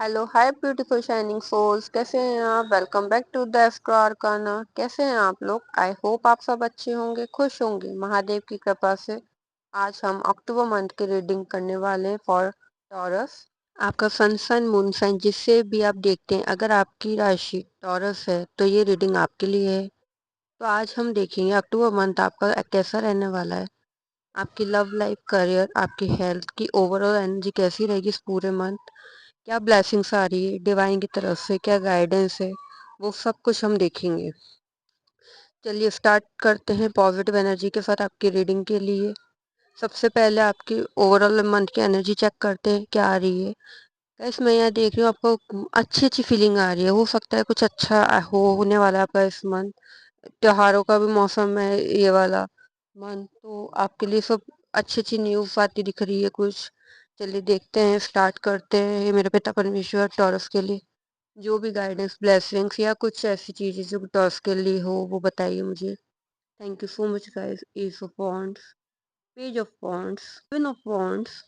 Hello hi beautiful shining souls, कैसे हैं आप? Welcome back to the astro arcana. कैसे हैं आप लोग? आई होप आप सब अच्छे होंगे, खुश होंगे महादेव की कृपा से। आज हम अक्टूबर मंथ की रीडिंग करने वाले हैं फॉर टॉरस। आपका सन मून साइन जिससे भी आप देखते हैं, अगर आपकी राशि टॉरस है तो ये रीडिंग आपके लिए है। तो आज हम देखेंगे अक्टूबर मंथ आपका कैसा रहने वाला है। आपकी लव लाइफ, करियर, आपकी हेल्थ की ओवरऑल एनर्जी कैसी रहेगी इस पूरे मंथ। क्या ब्लेसिंग्स आ रही है डिवाइन की तरफ से, क्या गाइडेंस है, वो सब कुछ हम देखेंगे। चलिए स्टार्ट करते हैं पॉजिटिव एनर्जी के साथ आपकी रीडिंग के लिए। सबसे पहले आपकी ओवरऑल मंथ की एनर्जी चेक करते हैं क्या आ रही है। गाइस मैं यहाँ देख रही हूँ आपको अच्छी अच्छी फीलिंग आ रही है। हो सकता है कुछ अच्छा होने वाला है आपका इस मंथ। त्योहारों का भी मौसम है ये वाला मंथ, तो आपके लिए सब अच्छी अच्छी न्यूज़ आती दिख रही है कुछ। चलिए देखते हैं, स्टार्ट करते हैं। ये मेरे पिता परमेश्वर टॉरस के लिए जो भी गाइडेंस, ब्लेसिंग्स या कुछ ऐसी चीजें जो टॉस के लिए हो वो बताइए मुझे। Thank you so much guys. Ace of wands, page of wands, queen of wands,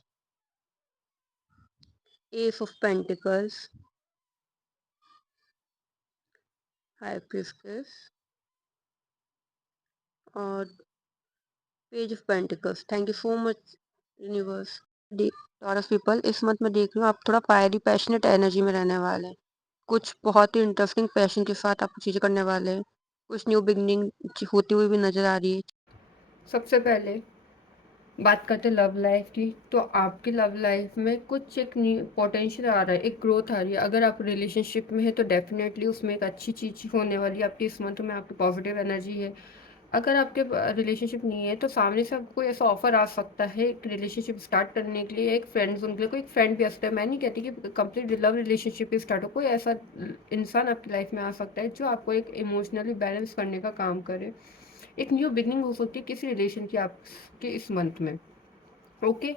ace of pentacles, high priestess और page of pentacles. Thank you so much universe. Taurus people, इस मंथ में देख रही हूँ आप थोड़ा फायरी पैशनेट एनर्जी में रहने वाले हैं। कुछ बहुत ही इंटरेस्टिंग पैशन के साथ आप चीजें करने वाले हैं। कुछ न्यू बिगनिंग होती हुई भी नजर आ रही है। सबसे पहले बात करते हैं लव लाइफ की, तो आपकी लव लाइफ में कुछ एक न्यू पोटेंशियल आ रहा है, एक ग्रोथ आ रही है। अगर आप रिलेशनशिप में है तो डेफिनेटली उसमें एक अच्छी चीज़ होने वाली है आपकी इस मंथ में। आपकी पॉजिटिव एनर्जी है। अगर आपके रिलेशनशिप नहीं है तो सामने से आपको ऐसा ऑफर आ सकता है एक रिलेशनशिप स्टार्ट करने के लिए, एक फ्रेंड जोन के लिए कोई एक फ्रेंड भी आ सकता है। मैं नहीं कहती कि कंप्लीट लव रिलेशनशिप स्टार्ट हो, कोई ऐसा इंसान आपकी लाइफ में आ सकता है जो आपको एक इमोशनली बैलेंस करने का काम करे। एक न्यू बिगनिंग हो सकती है किसी रिलेशन की आपके इस मंथ में। ओके।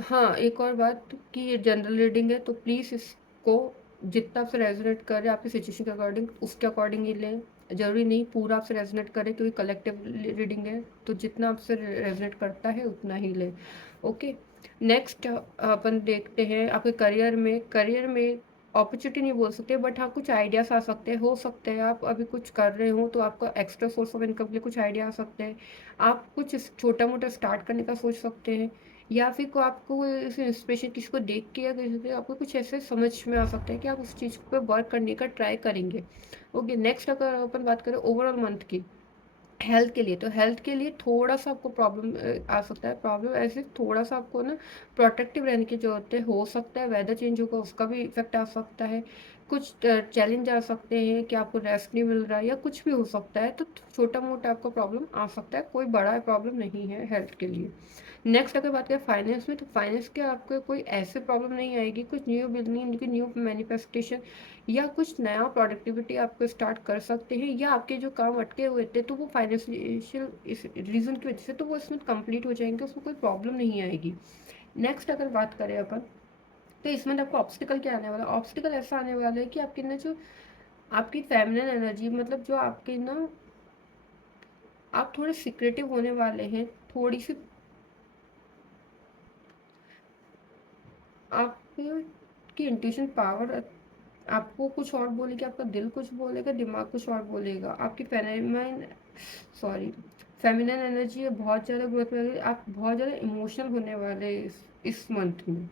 हाँ, एक और बात कि ये जनरल रीडिंग है तो प्लीज़ इसको जितना आपसे रेजोनेट करे आपकी सिचुएशन के अकॉर्डिंग, उसके अकॉर्डिंग ही लें। ज़रूरी नहीं पूरा आपसे रेजोनेट करे, क्योंकि कलेक्टिव रीडिंग है तो जितना आपसे रेजोनेट करता है उतना ही लें। ओके। नेक्स्ट अपन देखते हैं आपके करियर में अपॉर्चुनिटी नहीं बोल सकते, बट हाँ कुछ आइडियाज़ आ सकते हैं। हो सकते हैं आप अभी कुछ कर रहे हो तो आपका एक्स्ट्रा सोर्स ऑफ इनकम के लिए कुछ आइडिया आ सकते हैं। आप कुछ छोटा मोटा स्टार्ट करने का सोच सकते हैं, या फिर को आपको इंस्पिरेशन किसी को देख के या किसी से आपको कुछ ऐसे समझ में आ सकता है कि आप उस चीज़ पे वर्क करने का ट्राई करेंगे। ओके। नेक्स्ट अगर अपन बात करें ओवरऑल मंथ की हेल्थ के लिए, तो हेल्थ के लिए थोड़ा सा आपको प्रॉब्लम आ सकता है। प्रॉब्लम ऐसे थोड़ा सा आपको ना प्रोटेक्टिव रहने की जरूरत है। हो सकता है वेदर चेंज होगा उसका भी इफेक्ट आ सकता है। कुछ चैलेंज आ सकते हैं कि आपको रेस्ट नहीं मिल रहा है या कुछ भी हो सकता है, तो छोटा मोटा आपको प्रॉब्लम आ सकता है, कोई बड़ा प्रॉब्लम नहीं है हेल्थ के लिए। नेक्स्ट अगर बात करें फाइनेंस में, तो फाइनेंस के आपको कोई ऐसे प्रॉब्लम नहीं आएगी। कुछ न्यू बिजनेस की न्यू मैनिफेस्टेशन या कुछ नया प्रोडक्टिविटी आपको स्टार्ट कर सकते हैं, या आपके जो काम अटके हुए थे तो वो फाइनेंशियल इस रीज़न की वजह से तो वो इसमें कंप्लीट हो जाएंगे, उसमें कोई प्रॉब्लम नहीं आएगी। नेक्स्ट अगर बात करें अपन, तो इसमें आपको ऑब्स्टिकल क्या आने वाला है? ऑब्स्टिकल ऐसा आने वाला है कि आपके ना जो आपकी फेमिनिन एनर्जी, मतलब जो आपके ना आप थोड़े सिक्रेटिव होने वाले हैं। थोड़ी सी आपकी इंट्यूशन पावर आपको कुछ और बोलेगी, आपका दिल कुछ बोलेगा, दिमाग कुछ और बोलेगा। आपकी फेमिनिन एनर्जी है, बहुत ज़्यादा ग्रोथ में आप बहुत ज़्यादा इमोशनल होने वाले हैं इस मंथ में।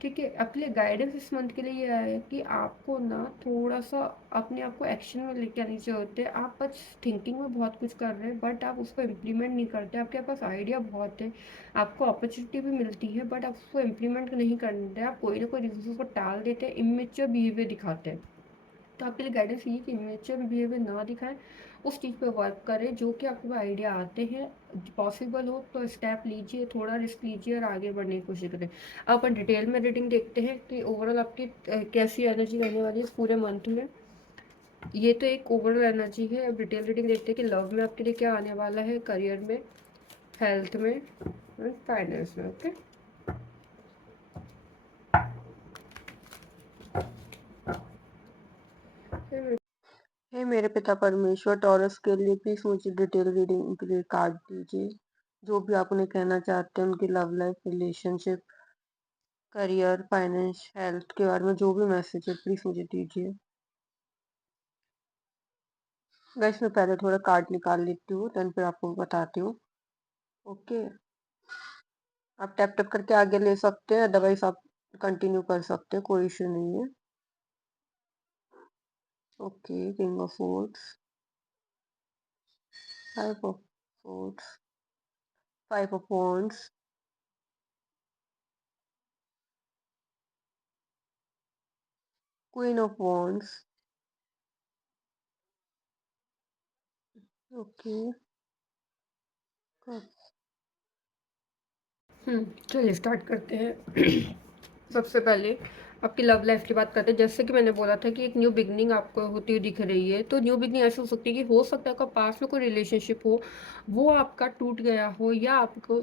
ठीक है। आपके लिए गाइडेंस इस मंथ के लिए ये है कि आपको ना थोड़ा सा अपने आप को एक्शन में लेके आनी चाहिए। आप बस थिंकिंग में बहुत कुछ कर रहे हैं बट आप उसको इम्प्लीमेंट नहीं करते। आपके पास आइडिया बहुत है, आपको अपॉर्चुनिटी भी मिलती है बट आप उसको इम्प्लीमेंट नहीं करते। आप कोई ना कोई रीजन को टाल देते हैं, इमेच्योर बिहेवियर दिखाते हैं। तो आपके लिए गाइडेंस ये कि इमेच्योर बिहेवियर ना दिखाएं, उस चीज़ पे वर्क करें जो कि आपको आइडिया आते हैं। पॉसिबल हो तो स्टेप लीजिए, थोड़ा रिस्क लीजिए और आगे बढ़ने की कोशिश करें। अब अपन डिटेल में रीडिंग देखते हैं कि ओवरऑल आपकी कैसी एनर्जी रहने वाली है इस पूरे मंथ में। ये तो एक ओवरऑल एनर्जी है। अब डिटेल रीडिंग देखते हैं कि लव में आपके लिए क्या आने वाला है, करियर में, हेल्थ में एंड फाइनेंस में। ओके। हे मेरे पिता परमेश्वर, टॉरस के लिए प्लीज मुझे डिटेल रीडिंग के लिए कार्ड दीजिए। जो भी आप उन्हें कहना चाहते हैं उनकी love life, relationship, career, finance, health के बारे में जो भी मैसेज है प्लीज़ मुझे दीजिए। गाइस मैं पहले थोड़ा कार्ड निकाल लेती हूँ देन फिर आपको बताती हूँ। ओके, आप टैप टैप करके आगे ले सकते हैं, अदरवाइज आप कंटिन्यू कर सकते हैं, कोई इश्यू नहीं है। Okay, king of wands, five of wands, five of wands, queen of wands. Okay, चलिए स्टार्ट करते हैं। सबसे पहले आपकी लव लाइफ की बात करते हैं। जैसे कि मैंने बोला था कि एक न्यू बिगनिंग आपको होती हुई दिख रही है, तो न्यू बिगनिंग ऐसे हो सकती है कि हो सकता है आपका पास में कोई रिलेशनशिप हो, वो आपका टूट गया हो, या आपको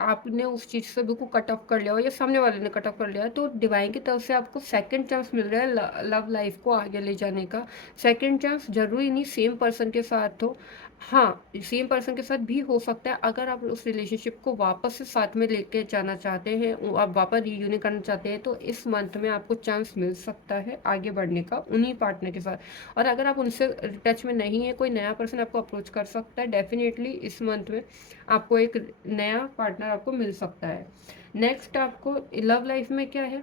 आपने उस चीज़ से बिल्कुल कट ऑफ कर लिया हो या सामने वाले ने कट ऑफ कर लिया है, तो डिवाइन की तरफ से आपको सेकंड चांस मिल रहा है लव लाइफ को आगे ले जाने का। सेकंड चांस ज़रूरी नहीं सेम पर्सन के साथ हो, हाँ सेम पर्सन के साथ भी हो सकता है। अगर आप उस रिलेशनशिप को वापस से साथ में लेके जाना चाहते हैं, आप वापस रीयूनियन करना चाहते हैं, तो इस मंथ में आपको चांस मिल सकता है आगे बढ़ने का उन्हीं पार्टनर के साथ। और अगर आप उनसे टच में नहीं है, कोई नया पर्सन आपको अप्रोच कर सकता है, डेफिनेटली इस मंथ में आपको एक नया पार्टनर आपको मिल सकता है। नेक्स्ट आपको लव लाइफ में क्या है?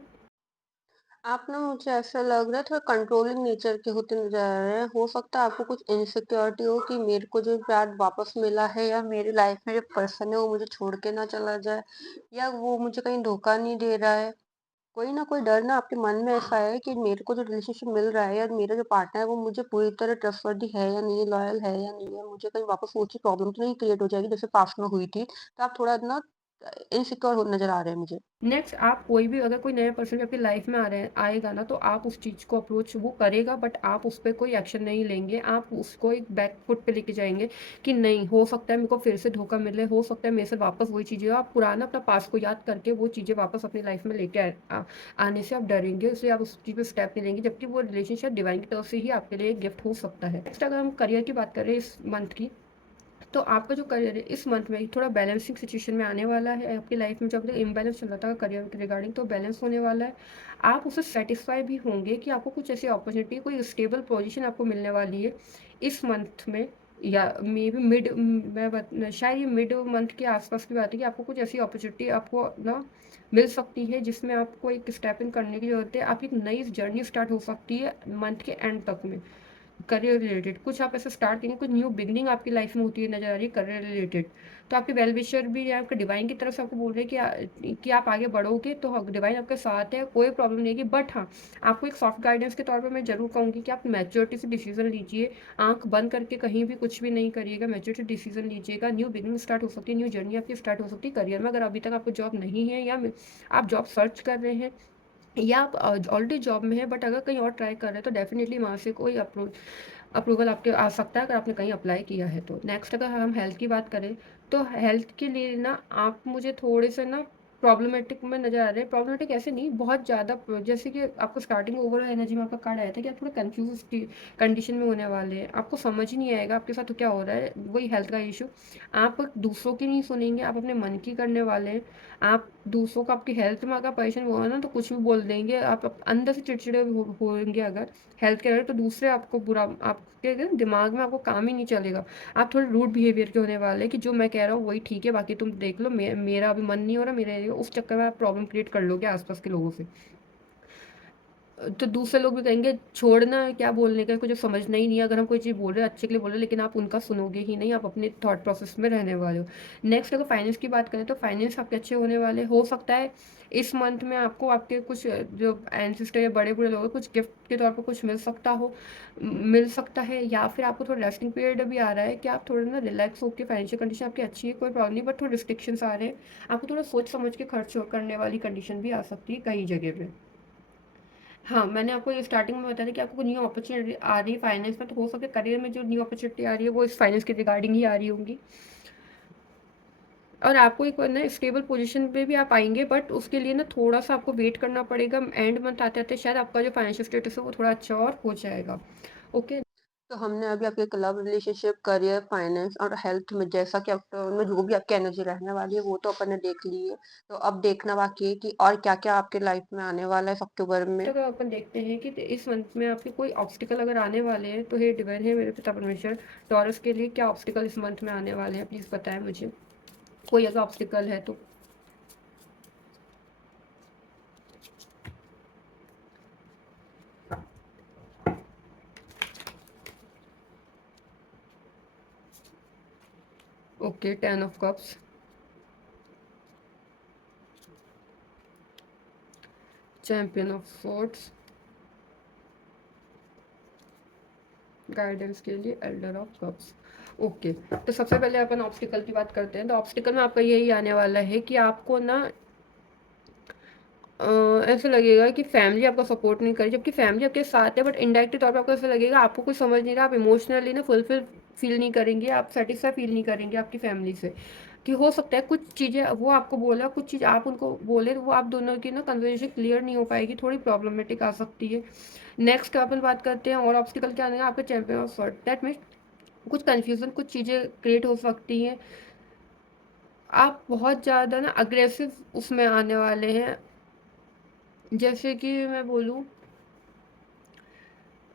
आप ना मुझे ऐसा लग रहा है थोड़ा कंट्रोलिंग नेचर के होते नजर आ रहे हैं। हो सकता है आपको कुछ इनसिक्योरिटी हो कि मेरे को जो प्यार वापस मिला है या मेरी लाइफ में जो पर्सन है वो मुझे छोड़ के ना चला जाए, या वो मुझे कहीं धोखा नहीं दे रहा है। कोई ना कोई डर ना आपके मन में ऐसा है कि मेरे को जो रिलेशनशिप मिल रहा है या मेरा जो पार्टनर है वो मुझे पूरी तरह ट्रस्टवर्दी है या नहीं है, लॉयल है या नहीं है, मुझे कहीं वापस वो चीज प्रॉब्लम तो नहीं क्रिएट हो जाएगी जैसे पास्ट में हुई थी। तो आप थोड़ा ना इनसिक्योर नजर आ रहे हैं मुझे। नेक्स्ट आप कोई भी अगर कोई नया पर्सन आपकी लाइफ में आ रहे हैं आएगा ना, तो आप उस चीज़ को अप्रोच वो करेगा, बट आप उस पर कोई एक्शन नहीं लेंगे। आप उसको एक बैक फुट पे लेके जाएंगे कि नहीं, हो सकता है मेरे को फिर से धोखा मिले, हो सकता है मेरे से वापस वही चीज़ें हो। आप पुराना अपना पास को याद करके वो चीज़ें वापस अपनी लाइफ में लेके आने से आप डरेंगे, इसलिए आप उस चीज़ पे स्टेप नहीं लेंगे, जबकि वो रिलेशनशिप डिवाइन की तरफ से ही आपके लिए गिफ्ट हो सकता है। नेक्स्ट अगर हम करियर की बात करें इस मंथ की, तो आपका जो करियर है इस मंथ में थोड़ा बैलेंसिंग सिचुएशन में आने वाला है। आपकी लाइफ में जब तक इम्बैलेंस चल रहा था करियर के रिगार्डिंग, तो बैलेंस होने वाला है। आप उससे सेटिस्फाई भी होंगे कि आपको कुछ ऐसी अपॉर्चुनिटी, कोई स्टेबल पोजीशन आपको मिलने वाली है इस मंथ में, या मे बी शायद ये मिड मंथ के आसपास की बात है कि आपको कुछ ऐसी अपॉर्चुनिटी आपको ना मिल सकती है जिसमें आपको एक स्टेप इन करने की जरूरत है। आपकी एक नई जर्नी स्टार्ट हो सकती है मंथ के एंड तक में। करियर रिलेटेड कुछ आप ऐसा स्टार्ट करेंगे, कुछ न्यू बिगनिंग आपकी लाइफ में होती है नजर आ रही है करियर रिलेटेड। तो आपके वेल विशर भी या आपके डिवाइन की तरफ से आपको बोल रहे हैं कि आप आगे बढ़ोगे, तो डिवाइन आपके साथ है, कोई प्रॉब्लम नहीं है। बट हाँ, आपको एक सॉफ्ट गाइडेंस के तौर पर मैं जरूर कहूँगी कि आप मैच्योरिटी से डिसीजन लीजिए। आंख बंद करके कहीं भी कुछ भी नहीं करिएगा, मैच्योरिटी डिसीजन लीजिएगा। न्यू बिगनिंग स्टार्ट हो सकती है, न्यू जर्नी आपकी स्टार्ट हो सकती है करियर में। अगर अभी तक आपको जॉब नहीं है, या आप जॉब सर्च कर रहे हैं, या आप ऑलरेडी जॉब में है बट अगर कहीं और ट्राई कर रहे हैं, तो डेफिनेटली वहाँ से कोई अप्रूवल आपके आ सकता है अगर आपने कहीं अप्लाई किया है तो। नेक्स्ट अगर हम हेल्थ की बात करें, तो हेल्थ के लिए ना आप मुझे थोड़े से ना प्रॉब्लमेटिक में नज़र आ रहे हैं। प्रॉब्लमेटिक ऐसे नहीं, बहुत ज़्यादा जैसे कि आपको स्टार्टिंग ओवर एनर्जी में आपका कार्ड आया था कि आप थोड़ा कंफ्यूज कंडीशन में होने वाले हैं, आपको समझ ही नहीं आएगा आपके साथ तो क्या हो रहा है, वही हेल्थ का इशू। आप दूसरों की नहीं सुनेंगे, आप अपने मन की करने वाले हैं। आप दूसरों को आपकी हेल्थ में अगर परेशान हुआ ना, तो कुछ भी बोल देंगे। आप अंदर से चिड़चिड़े होंगे अगर हेल्थ के, तो दूसरे आपको बुरा, आपके दिमाग में आपको काम ही नहीं चलेगा। आप थोड़े रूड बिहेवियर के होने वाले हैं कि जो मैं कह रहा हूँ वही ठीक है, बाकी तुम देख लो, मेरा अभी मन नहीं हो रहा, मेरे उस चक्कर में आप प्रॉब्लम क्रिएट कर लोगे आसपास के लोगों से। तो दूसरे लोग भी कहेंगे छोड़ना क्या बोलने का, कुछ समझना ही नहीं है। अगर हम कोई चीज़ बोल रहे हैं अच्छे के लिए बोल रहे हैं, लेकिन आप उनका सुनोगे ही नहीं, आप अपने थॉट प्रोसेस में रहने वाले हो। नेक्स्ट अगर फाइनेंस की बात करें, तो फाइनेंस आपके अच्छे होने वाले हो सकता है इस मंथ में आपको आपके कुछ जो एंसिस्टर या बड़े बूढ़े लोग हैं, कुछ गिफ्ट के तौर पर कुछ मिल सकता है, या फिर आपको थोड़ा रेस्टिंग पीरियड भी आ रहा है कि आप थोड़ा ना रिलैक्स होकर, फाइनेंशियल कंडीशन आपकी अच्छी है, कोई प्रॉब्लम नहीं, बट थोड़े रिस्ट्रिक्शंस आ रहे हैं। आपको थोड़ा सोच समझ के खर्च करने वाली कंडीशन भी आ सकती है कई जगह पे। हाँ, मैंने आपको ये स्टार्टिंग में बताया था कि आपको न्यू अपॉर्चुनिटी आ रही है फाइनेंस में, तो हो सके करियर में जो न्यू अपॉर्चुनिटी आ रही है वो इस फाइनेंस के रिगार्डिंग ही आ रही होंगी। और आपको एक ना स्टेबल पोजीशन पे भी आप आएंगे, बट उसके लिए ना थोड़ा सा आपको वेट करना पड़ेगा। एंड मंथ आते आते शायद आपका जो फाइनेंशियल स्टेटस है वो थोड़ा अच्छा और हो जाएगा। ओके। तो हमने अभी आपके लव, रिलेशनशिप, करियर, फाइनेंस और हेल्थ में जैसा कि अक्टूबर में जो भी आपकी एनर्जी रहने वाली है वो तो अपन ने देख ली है। तो अब देखना बाकी है कि और क्या-क्या आपके लाइफ में आने वाला है इस अक्टूबर में। तो अगर अपन देखते हैं कि इस मंथ में आपके कोई ऑब्स्टिकल अगर आने वाले हैं, तो हे डिवाइन है मेरे पिता परमेश्वर, टॉरस के लिए क्या ऑब्स्टिकल इस मंथ में आने वाले हैं, प्लीज़ बताएं मुझे, कोई अगर ऑब्स्टिकल है तो। Okay, 10 of cups, champion of swords, guidance के लिए एल्डर ऑफ कप्स। ओके, तो सबसे पहले अपन ऑब्स्टिकल की बात करते हैं। तो ऑब्स्टिकल में आपका यही आने वाला है कि आपको ना ऐसा लगेगा कि फैमिली आपका सपोर्ट नहीं करी, जबकि फैमिली आपके साथ है, बट इनडायरेक्टली तौर पे आपको ऐसा लगेगा आपको कुछ समझ नहीं रहा, आप इमोशनली ना फुलफिल फील नहीं करेंगे, आप सेटिस्फाई फील नहीं करेंगे आपकी फैमिली से। कि हो सकता है कुछ चीज़ें वो आपको बोला, कुछ चीज़ आप उनको बोले, तो वो आप दोनों की ना कन्वर्सेशन क्लियर नहीं हो पाएगी, थोड़ी प्रॉब्लमेटिक आ सकती है। नेक्स्ट अपन बात करते हैं और ऑब्स्टिकल क्या आने आपके champion of sword, that means कुछ कन्फ्यूज़न, कुछ चीज़ें क्रिएट हो सकती हैं। आप बहुत ज़्यादा ना अग्रेसिव उसमें आने वाले हैं, जैसे कि मैं बोलूँ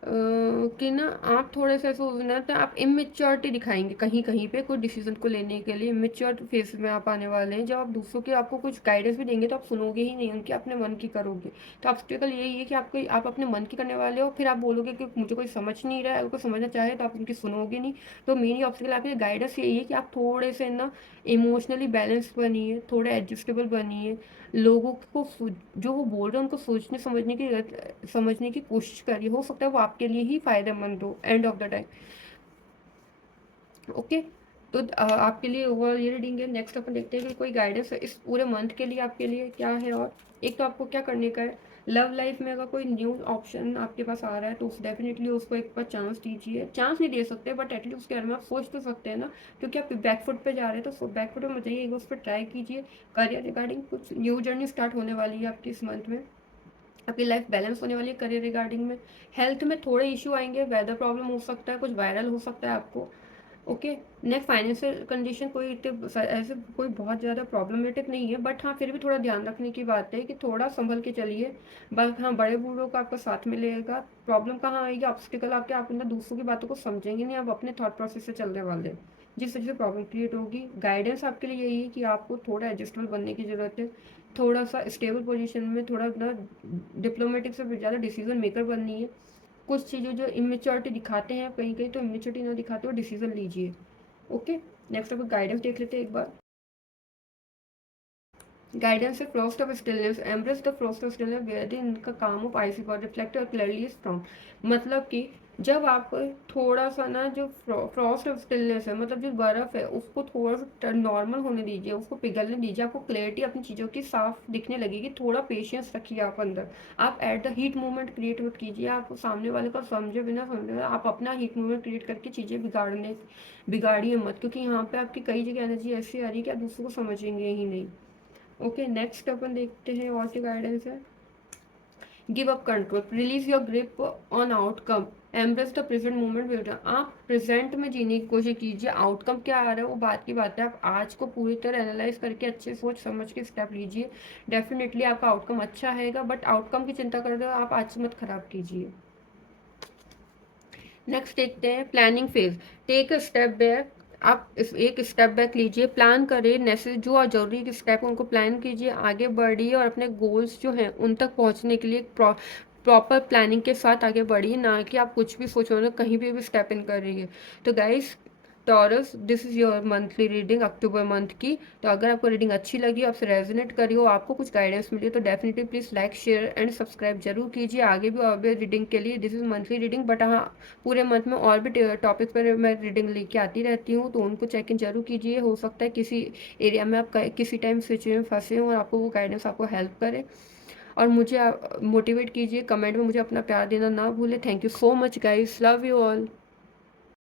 कि ना आप थोड़े से ऐसे हो ना, तो आप इमेच्योरिटी दिखाएंगे कहीं कहीं पे कोई डिसीजन को लेने के लिए, इमेच्योर फेस में आप आने वाले हैं। जब आप दूसरों की आपको कुछ गाइडेंस भी देंगे तो आप सुनोगे ही नहीं, उनकी अपने मन की करोगे। तो ऑब्स्टिकल यही है कि आपको आप अपने मन की करने वाले हो, फिर आप बोलोगे कि मुझे कोई समझ नहीं रहा है, अगर कोई समझना चाहे तो आप उनकी सुनोगे नहीं। तो मेरी ऑब्स्टिकल आपके गाइडेंस यही है कि आप थोड़े से ना इमोशनली बैलेंस बनिए, थोड़े एडजस्टेबल बनिए, लोगों को जो वो बोल रहे हैं उनको सोचने समझने की कोशिश करिए, हो सकता है वो आपके लिए ही फायदेमंद हो end of the time. Okay, तो आपके लिए ओवरऑल ये रीडिंग है। नेक्स्ट अपन देखते हैं कि कोई गाइडेंस है इस पूरे मंथ के लिए आपके लिए क्या है। और एक तो आपको क्या करने का है, लव लाइफ में अगर कोई न्यू ऑप्शन आपके पास आ रहा है तो डेफिनेटली उसको एक बार चांस दीजिए। चांस नहीं दे सकते बट एटलीस्ट उसके बारे में आप सोच तो सकते हैं ना, क्योंकि आप बैकफुट पे जा रहे हैं तो बैकफुट में मत जाइए, एक बार उस पर ट्राई कीजिए। करियर रिगार्डिंग कुछ न्यू जर्नी स्टार्ट होने वाली है आपकी इस मंथ में, आपकी लाइफ बैलेंस होने वाली है करियर रिगार्डिंग में। हेल्थ में थोड़े इशू आएंगे, वेदर प्रॉब्लम हो सकता है, कुछ वायरल हो सकता है आपको। ओके, नेक्स्ट फाइनेंशियल कंडीशन कोई ऐसे कोई बहुत ज़्यादा प्रॉब्लमेटिक नहीं है, बट हाँ फिर भी थोड़ा ध्यान रखने की बात है कि थोड़ा संभल के चलिए। बस हाँ, बड़े बूढ़ों का आपका साथ मिलेगा। प्रॉब्लम कहाँ आएगी, ऑब्स्टिकल आपके, आप अंदर दूसरों की बातों को समझेंगे नहीं, आप अपने थॉट प्रोसेस से चलने वाले हैं, जिस वजह से प्रॉब्लम क्रिएट होगी। गाइडेंस आपके लिए यही है कि आपको थोड़ा एडजस्टेबल बनने की ज़रूरत है, थोड़ा सा स्टेबल पोजीशन में, थोड़ा ना डिप्लोमेटिक से ज़्यादा डिसीजन मेकर बननी है। कुछ चीज़ें जो इमेच्योरिटी दिखाते हैं कहीं कहीं, तो इमेच्योरिटी ना दिखाते हुए डिसीजन लीजिए। ओके, नेक्स्ट अपन गाइडेंस देख लेते हैं एक बार। गाइडेंस है frost of stillness, embrace the frost of stillness where in का काम ऑफ आइसी गॉड रिफ्लेक्ट और क्लियरली स्ट्रॉन्ग। मतलब कि जब आप थोड़ा सा ना जो फ्रॉस्ट ऑफ स्टिलनेस है, मतलब जो बर्फ है उसको थोड़ा सा नॉर्मल होने दीजिए, उसको पिघलने दीजिए, आपको क्लैरिटी अपनी चीज़ों की साफ दिखने लगेगी। थोड़ा पेशेंस रखिए आप अंदर, आप at the heat movement create मत कीजिए, आप सामने वाले को समझे बिना समझे आप अपना हीट मूवमेंट क्रिएट करके चीज़ें बिगाड़िए मत, क्योंकि यहाँ पे आपकी कई जगह एनर्जी ऐसी आ रही है कि आप दूसरों को समझेंगे ही नहीं। ओके, नेक्स्ट अपन देखते हैं और क्या गाइडेंस है। Give up control, release your grip on outcome, embrace the present moment with, आप प्रेजेंट में जीने की कोशिश कीजिए। आउटकम क्या आ रहा है वो बात की बात है, आप आज को पूरी तरह एनालाइज करके अच्छे सोच समझ के स्टेप लीजिए। डेफिनेटली आपका आउटकम अच्छा आएगा, बट आउटकम की चिंता कर रहे हो आप, आज से मत खराब कीजिए। नेक्स्ट देखते हैं planning phase, take a step back, आप एक स्टेप बैक लीजिए, प्लान करिए, नेसेसरी जो जरूरी स्टेप उनको प्लान कीजिए, आगे बढ़िए और अपने गोल्स जो हैं उन तक पहुंचने के लिए प्रॉपर प्लानिंग के साथ आगे बढ़िए, ना कि आप कुछ भी सोचो ना कहीं भी स्टेप इन कर रही है। तो guys, taurus, this is your monthly reading October month की। तो अगर आपको रीडिंग अच्छी लगी, आपसे रेजोनेट करी हो, आपको कुछ गाइडेंस मिली, तो definitely please like share and subscribe जरूर कीजिए आगे भी और भी रीडिंग के लिए। This is monthly reading, but हाँ पूरे मंथ में और भी टॉपिक पर मैं रीडिंग लेके आती रहती हूँ, तो उनको चेक इन जरूर कीजिए। हो सकता है किसी एरिया में आप किसी टाइम सिचुएशन में फंसे हो और आपको वो गाइडेंस आपको हेल्प करे। और मुझे मोटिवेट कीजिए, कमेंट में मुझे अपना प्यार देना ना भूले। Thank you so much guys, love you all.